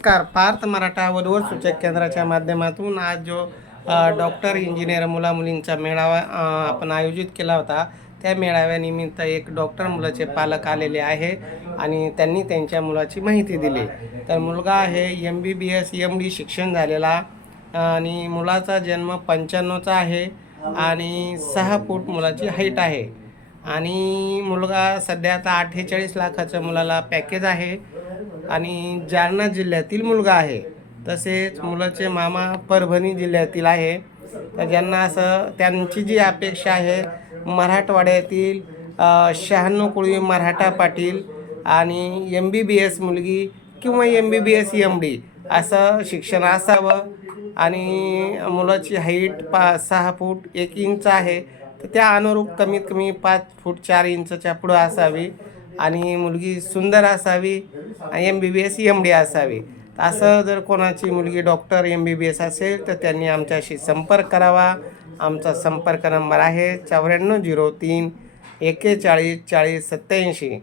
नमस्कार. पार्थ मराठा वधूवर सूचक केंद्राच्या माध्यमातून आज जो डॉक्टर इंजिनियर मुलामुलींचा मेळावा आपण आयोजित केला होता. त्या मेळाव्यानिमित्त एक डॉक्टर मुलाचे पालक आलेले आहे आणि त्यांनी त्यांच्या मुलाची माहिती दिली. तर मुलगा आहे MBBS MD शिक्षण झालेला आणि मुलाचा जन्म 95चा आहे आणि 6 फूट मुलाची हाईट आहे आणि मुलगा सध्या आता 48 लाखाचं मुलाला पॅकेज आहे आणि जालना जिल्ह्यातील मुलगा आहे. तसेच मुलाचे मामा परभणी जिल्ह्यातील आहे. तर ज्यांना असं त्यांची जी अपेक्षा आहे मराठवाड्यातील 96 कुळी मराठा पाटील आणि MBBS मुलगी किंवा MBBS MD असं शिक्षण असावं आणि मुलाची हाईट 6 फूट 1 इंच आहे. तर त्या अनुरूप कमीत कमी 5 फूट 4 इंचच्या पुढं असावी आणि मुलगी सुंदर असावी, MBBS MD असावी. असं जर कोणाची मुलगी डॉक्टर MBBS असेल तर त्यांनी आमच्याशी संपर्क करावा. आमचा संपर्क नंबर आहे 9403 41 40 87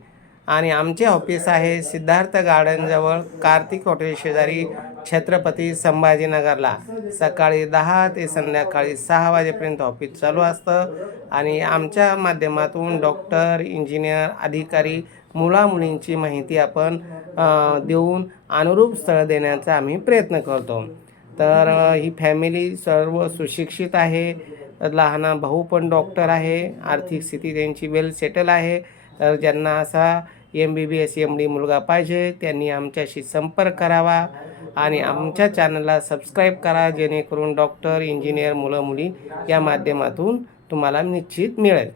आणि आमचे ऑफिस आहे सिद्धार्थ गार्डनजवळ कार्तिक हॉटेल शेजारी छत्रपती संभाजीनगरला. सकाळी 10 ते संध्याकाळी 6 वाजेपर्यंत ऑफिस चालू असतं आणि आमच्या माध्यमातून डॉक्टर, इंजिनियर, अधिकारी, मुलामुलींची माहिती आपण देऊन अनुरूप स्थळ देण्याचा आम्ही प्रयत्न करतो. तर ही फॅमिली सर्व सुशिक्षित आहे. लहान भाऊ पण डॉक्टर आहे. आर्थिक स्थिती त्यांची वेल सेटल आहे. तर ज्यांना असा MBBS MD मुलगा पाहिजे त्यांनी आमच्याशी संपर्क करावा आणि आमच्या चॅनलला सबस्क्राईब करा, जेणेकरून डॉक्टर, इंजिनियर, मुलं मुली या माध्यमातून तुम्हाला निश्चित मिळेल.